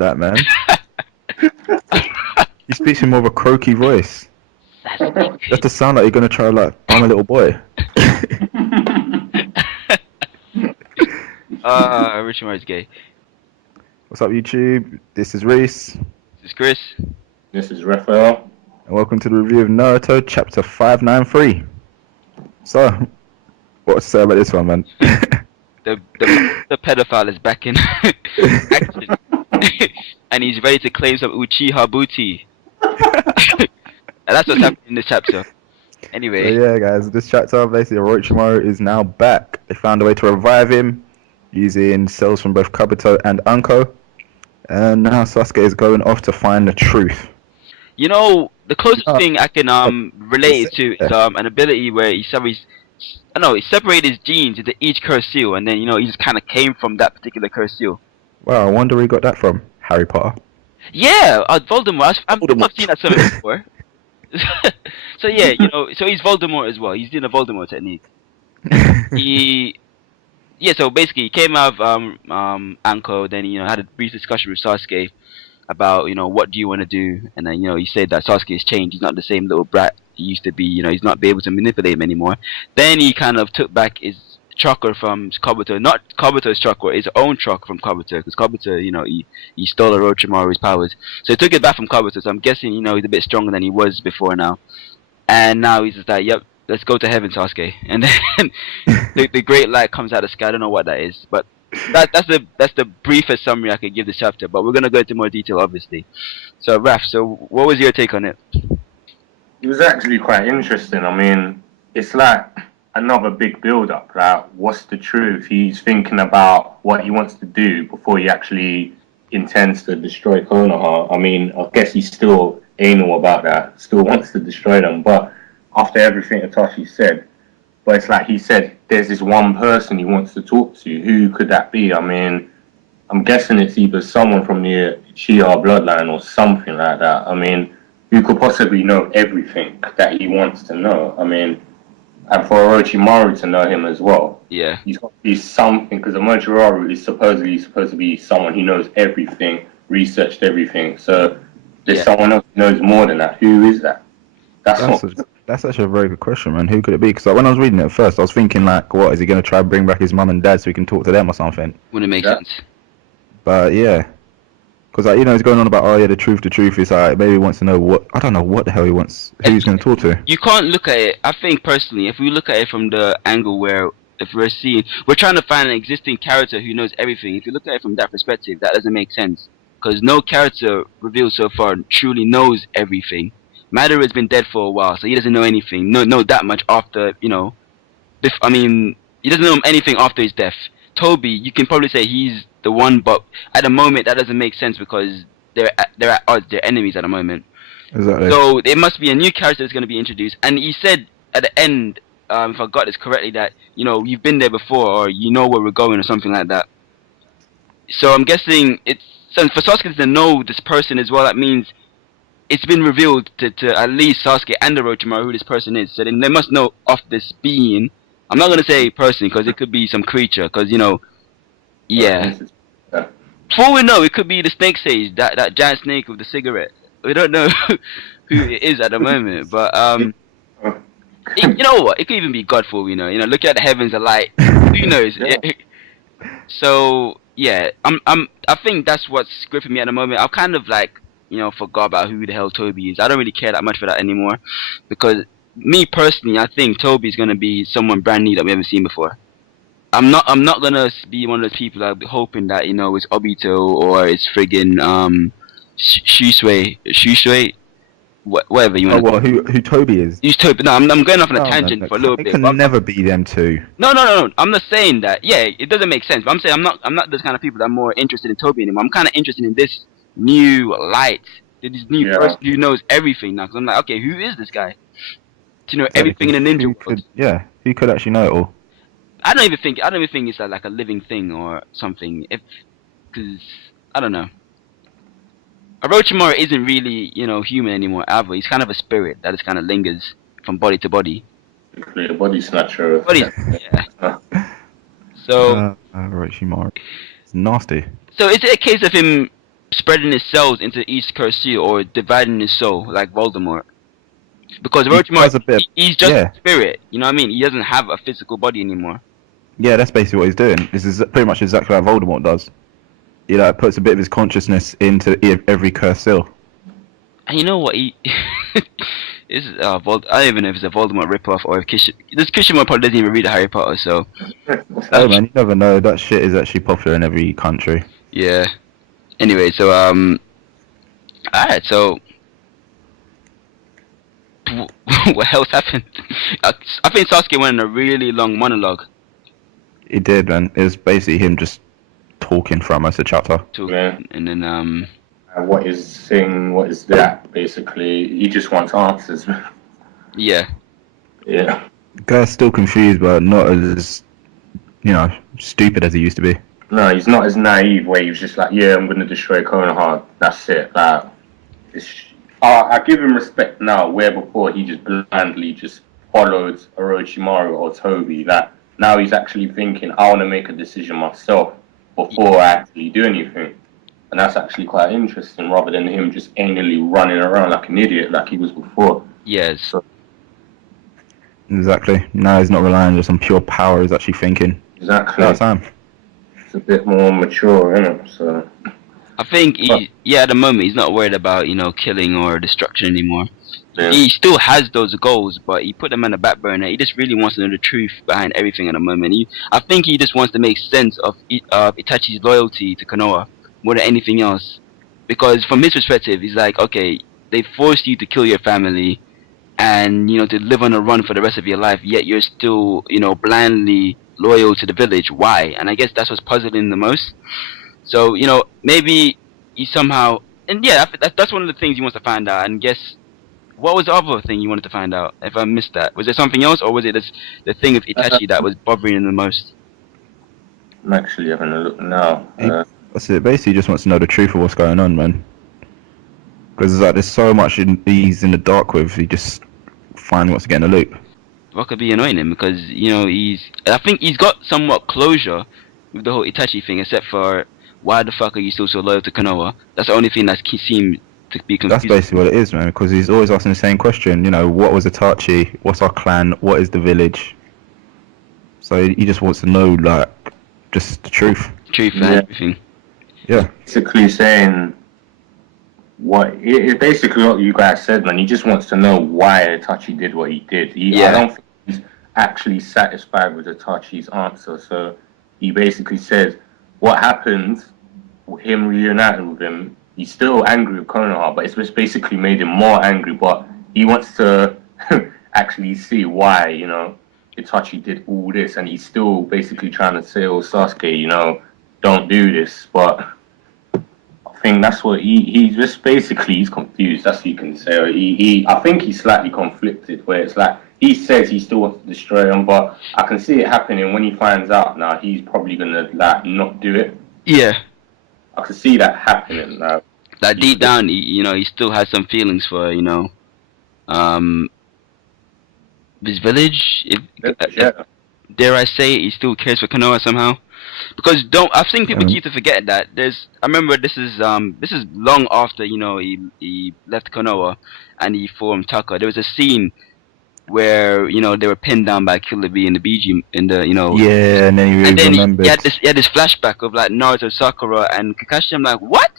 that, man. He speaks in more of a croaky voice. That's to sound like you're gonna try like I'm a little boy. Orochimaru's gay. What's up, YouTube? This is Reese, This is Chris. This is Raphael. and welcome to the review of Naruto, Chapter 593. So, what to say about this one, man? The pedophile is back in action, and he's ready to claim some UCHIHA booty. And that's what's happening in this chapter. Anyway. So yeah, guys, this chapter, basically, Orochimaru is now back. They found a way to revive him using cells from both Kabuto and Anko. And now Sasuke is going off to find the truth. You know, the closest thing I can relate it to is an ability where he separated his genes into each cursed seal, and then he just kind of came from that particular cursed seal. Wow, I wonder where he got that from. Harry Potter. Yeah, Voldemort. I've seen that somewhere before. So yeah, so he's Voldemort as well. He's doing a Voldemort technique. So basically he came out of Anko, then had a brief discussion with Sasuke about what do you want to do, and then he said that Sasuke has changed. He's not the same little brat he used to be. He's not be able to manipulate him anymore. Then he kind of took back his chakra from Kabuto, not Kabuto's chakra, his own chakra from Kabuto, because Kabuto, he stole Orochimaru's powers. So he took it back from Kabuto, so I'm guessing, he's a bit stronger than he was before now. And now he's just like, yep, let's go to heaven, Sasuke. And then the great light comes out of the sky. I don't know what that is, but that's the briefest summary I could give this chapter, but we're going to go into more detail, obviously. So, Raf, what was your take on it? It was actually quite interesting. I mean, it's like another big build-up. Like, what's the truth? He's thinking about what he wants to do before he actually intends to destroy Konoha. I mean, I guess he's still anal about that, still wants to destroy them, but after everything Itachi said, but it's like he said, there's this one person he wants to talk to. Who could that be? I mean, I'm guessing it's either someone from the UCHIHA bloodline or something like that. I mean, who could possibly know everything that he wants to know? I mean, and for Orochimaru to know him as well. Yeah. He's got to be something, because Orochimaru is supposedly supposed to be someone who knows everything, researched everything. So there's someone else who knows more than that. Who is that? That's actually a very good question, man. Who could it be? Because when I was reading it at first, I was thinking, like, what, is he going to try and bring back his mum and dad so he can talk to them or something? Wouldn't make sense. But, yeah. Because, he's going on about, the truth is, maybe he wants to know I don't know what the hell he wants, who he's going to talk to. You can't look at it, I think, personally, if we look at it from the angle where, if we're trying to find an existing character who knows everything. If you look at it from that perspective, that doesn't make sense. Because no character revealed so far truly knows everything. Madara has been dead for a while, so he doesn't know anything. No, that much after, he doesn't know anything after his death. Toby, you can probably say he's the one, but at the moment that doesn't make sense because they're at odds, they're enemies at the moment. Exactly. So there must be a new character that's going to be introduced. And he said at the end, if I got this correctly, that you've been there before, or you know where we're going, or something like that. So I'm guessing for Sasuke to know this person as well. That means it's been revealed to at least Sasuke and Orochimaru who this person is. So then they must know of this being. I'm not going to say person because it could be some creature. Because, yeah. For we know, it could be the snake sage, that giant snake with the cigarette. We don't know who it is at the moment. But, you know what? It could even be God for we know. Look at the heavens of light. Who knows? Yeah. So, yeah. I think that's what's gripping me at the moment. I've kind of forgot about who the hell Toby is. I don't really care that much for that anymore, because me personally, I think Toby's gonna be someone brand new that we haven't seen before. I'm not gonna be one of those people that be hoping that it's Obito or it's friggin' Shusui, whatever you want. Oh, what? Who Toby is? Who's Toby? No, I'm going off on a tangent for a little bit. It can never be them two. No. I'm not saying that. Yeah, it doesn't make sense. But I'm saying I'm not those kind of people that are more interested in Toby anymore. I'm kind of interested in this new light, this new person who knows everything now. Because I'm like, okay, who is this guy? To know everything in the ninja world. Who could actually know it all? I don't even think it's like a living thing or something. Because I don't know. Orochimaru isn't really human anymore either. He's kind of a spirit that just kind of lingers from body to body. The body snatcher. Yeah. So Orochimaru. It's nasty. So is it a case of him spreading his cells into each cursed seal or dividing his soul like Voldemort. Because He does a Orochimaru, bit. he's just Yeah. a spirit. You know what I mean? He doesn't have a physical body anymore. Yeah, that's basically what he's doing. This is pretty much exactly what Voldemort does. He like puts a bit of his consciousness into every cursed seal. And you know what? He this is I don't even know if it's a Voldemort ripoff or if Kishimoto probably doesn't even read Harry Potter. So Oh man, you never know. That shit is actually popular in every country. yeah. Anyway, so alright, so what else happened? I think Sasuke went on a really long monologue. He did, man. It was basically him just talking for almost a chapter. Yeah. And then What is thing? What is that? Basically, he just wants answers. yeah. Yeah. Guy's still confused, but not as, stupid as he used to be. No, he's not as naive where he was just like, yeah, I'm going to destroy Konoha. That's it. Like, I give him respect now, where before he just blindly just followed Orochimaru or Toby. Like, now he's actually thinking, I want to make a decision myself before I actually do anything. And that's actually quite interesting, rather than him just angrily running around like an idiot like he was before. Yes. So, Exactly. Now he's not relying just on pure power. He's actually thinking. exactly. About time. It's a bit more mature, isn't it? So, I think at the moment he's not worried about killing or destruction anymore. yeah. He still has those goals, but he put them on the back burner. He just really wants to know the truth behind everything at the moment. I think he just wants to make sense of Itachi's loyalty to Konoha more than anything else. Because from his perspective, he's like, okay, they forced you to kill your family and to live on a run for the rest of your life, yet you're still blindly loyal to the village. Why? And I guess that's what's puzzling him the most. So maybe he somehow, and yeah, that's one of the things he wants to find out. And guess what was the other thing you wanted to find out? If I missed that, was there something else, or was it the thing of Itachi that was bothering him the most? I'm actually having a look now. That's it. Basically, he just wants to know the truth of what's going on, man. Because there's so much he's in the dark with. He just finally wants to get in the loop. What could be annoying him? Because I think he's got somewhat closure with the whole Itachi thing, except for why the fuck are you still so loyal to Konoha? That's the only thing that seems to be confusing. That's basically what it is, man. Because he's always asking the same question. What was Itachi? What's our clan? What is the village? So he just wants to know, like, just the truth. Truth and everything. Yeah. Basically saying it's basically what you guys said, man. He just wants to know why Itachi did what he did. I don't think he's actually satisfied with Itachi's answer. So he basically says, what happened with him reuniting with him, he's still angry with Konoha, but it's just basically made him more angry. But he wants to actually see why, Itachi did all this, and he's still basically trying to say, oh, Sasuke, don't do this. But I think that's what he's just basically, he's confused. That's what you can say. I think he's slightly conflicted, where it's like, he says he still wants to destroy him, but I can see it happening when he finds out now he's probably gonna not do it. Yeah. I can see that happening now. Like deep down, he still has some feelings for his village. Dare I say, he still cares for Konoha somehow. Because I've seen people keep to forget that I remember this is long after he left Konoha and he formed Taka. There was a scene where they were pinned down by Killer Bee in the BG in the Yeah, and then he remembered. He had this flashback of like Naruto, Sakura, and Kakashi. I'm like, what?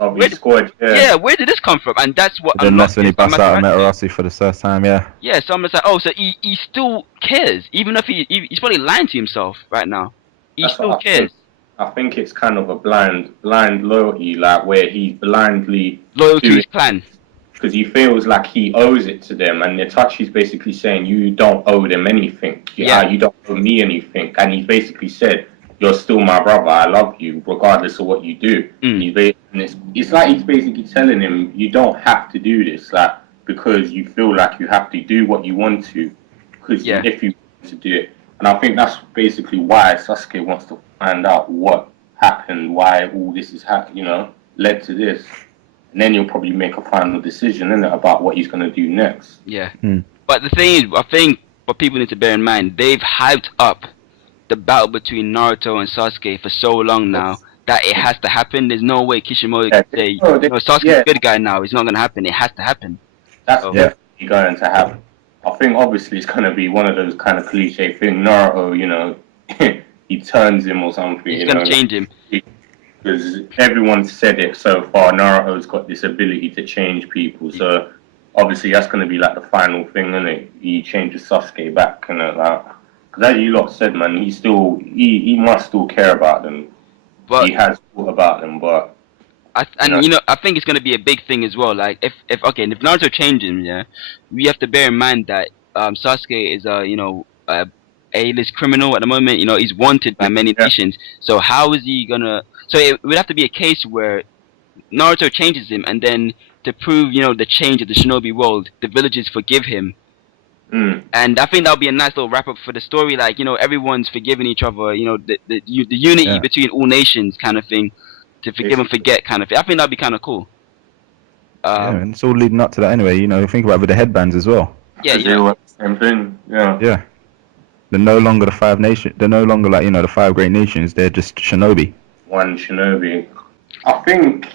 Oh, he scored. Yeah. Where did this come from? And that's what. Then that's when he busts out Amaterasu for the first time. Yeah. Yeah, so I'm just like, oh, so he still cares, even if he's probably lying to himself right now. He still cares. I think it's kind of a blind loyalty, like where he's blindly loyal to his clan. Because he feels like he owes it to them, and Itachi's basically saying, you don't owe them anything. You don't owe me anything. And he basically said, you're still my brother, I love you, regardless of what you do. It's like he's basically telling him, you don't have to do this, like, because you feel like you have to do what you want to, because if you want to do it. And I think that's basically why Sasuke wants to find out what happened, why all this is led to this. And then he'll probably make a final decision, about what he's going to do next. Yeah. But the thing is, I think what people need to bear in mind, they've hyped up the battle between Naruto and Sasuke for so long now that it has to happen. There's no way Kishimoto Yeah, can say, Sasuke's yeah, a good guy now. It's not gonna happen. It has to happen. that's So, definitely going to happen. I think obviously it's going to be one of those kind of cliche things. Naruto, he turns him or something, he's gonna change him. because everyone said it so far. Naruto's got this ability to change people, so obviously that's going to be like the final thing, isn't it? He changes Sasuke back, and like, because as you lot said, man, he must still care about them. But He has thought about them, but I think it's gonna be a big thing as well. Like if Naruto changes him, yeah, we have to bear in mind that Sasuke is a A-list criminal at the moment. He's wanted by many nations. So how is he gonna? So it would have to be a case where Naruto changes him, and then to prove the change of the shinobi world, the villagers forgive him. And I think that'll be a nice little wrap up for the story. Like everyone's forgiving each other. The unity between all nations kind of thing. To forgive and forget kind of thing. I think that'd be kind of cool. And it's all leading up to that anyway. Think about it with the headbands as well. Yeah, same thing. Yeah. They're no longer the five nations. They're no longer like the five great nations. They're just shinobi. One shinobi. I think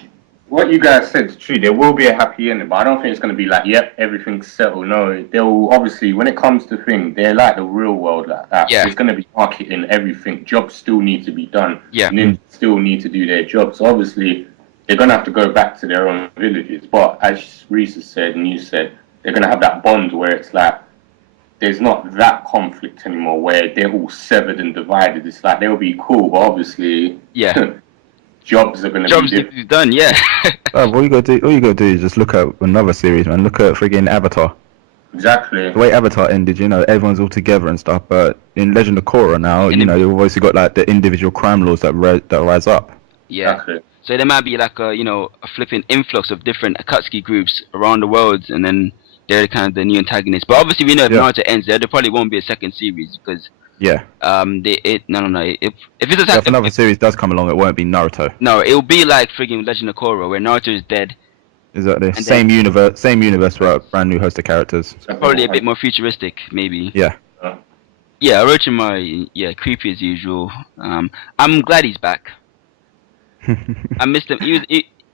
what you guys said is true. There will be a happy ending, but I don't think it's going to be like, yep, everything's settled. No, they'll obviously, when it comes to things, they're like the real world like that. Yeah. There's going to be marketing, everything. Jobs still need to be done. Yeah. Ninjas still need to do their jobs. So obviously, they're going to have to go back to their own villages. But as Reese said and you said, they're going to have that bond where it's like, there's not that conflict anymore where they're all severed and divided. It's like they'll be cool, but obviously, jobs are going to be done. Yeah. All you got to do is just look at another series, man. Look at friggin' Avatar. Exactly. The way Avatar ended, everyone's all together and stuff. But in Legend of Korra now, you've obviously got like the individual crime laws that rise up. Yeah. Exactly. So there might be like a flipping influx of different Akatsuki groups around the world, and then they're kind of the new antagonists. But obviously, we know if Naruto ends there probably won't be a second series because if if another series does come along, it won't be Naruto. No, it'll be like friggin' Legend of Korra where Naruto is dead. Exactly. Same universe for a brand new host of characters. Probably a bit more futuristic, maybe. Yeah. Yeah, Orochimaru, creepy as usual. I'm glad he's back. I missed him.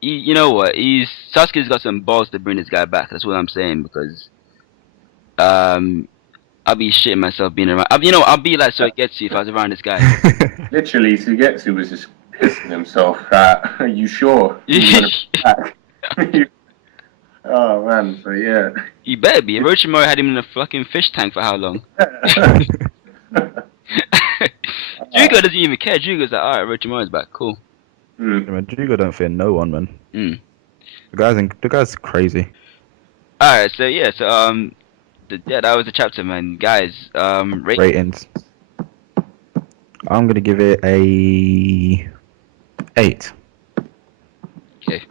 You know what? Sasuke's got some balls to bring this guy back. That's what I'm saying because, I'll be shitting myself being around. I'll be like Suigetsu if I was around this guy. Literally, Suigetsu was just pissing himself. Are you sure? Back? Oh man, so yeah. He better be. Orochimaru had him in a fucking fish tank for how long? Jugo doesn't even care. Jugo's like, alright, Orochimaru's back. Cool. Man, Jugo don't fear no one, man. The guy's crazy. Alright, so that was the chapter, man. Guys, ratings. I'm gonna give it a 8. Okay.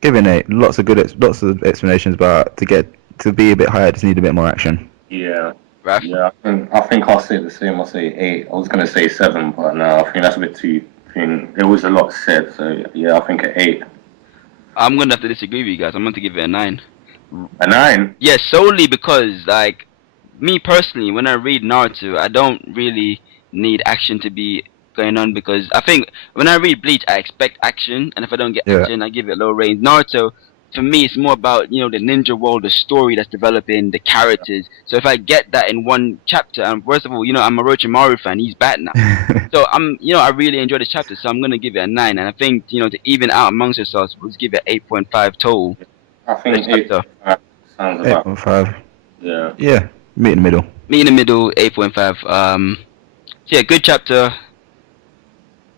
Give it an 8. Lots of explanations, but to be a bit higher, just need a bit more action. Yeah. Raph? Yeah, I think I'll say the same. I'll say 8. I was gonna say 7, but no, I think that's a bit too. There was a lot said, so yeah, I think an 8. I'm gonna have to disagree with you guys. I'm going to give it a 9. A 9? Yeah, solely because, like, me personally, when I read Naruto, I don't really need action to be going on because I think when I read Bleach, I expect action, and if I don't get action, I give it low range. Naruto, for me, it's more about the ninja world, the story that's developing, the characters. So if I get that in one chapter, and first of all, I'm a Orochimaru fan. He's back now, so I really enjoy this chapter. So I'm gonna give it a 9, and I think to even out amongst ourselves, let's give it 8.5 total. I think 8.5 sounds about 8.5. Yeah. Yeah, meet in the middle. Meet in the middle, 8.5. So yeah, good chapter.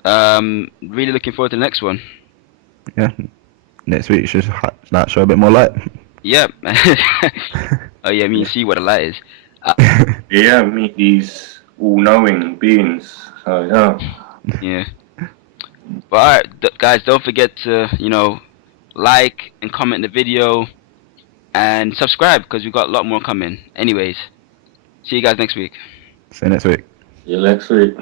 Really looking forward to the next one. Yeah. Next week should show a bit more light. Yep. Oh yeah, I mean, see what the light is. Yeah, meet these all-knowing beings. So yeah. Yeah. But alright, guys, don't forget to like and comment the video and subscribe because we've got a lot more coming. Anyways, see you guys next week. See you next week. See you next week.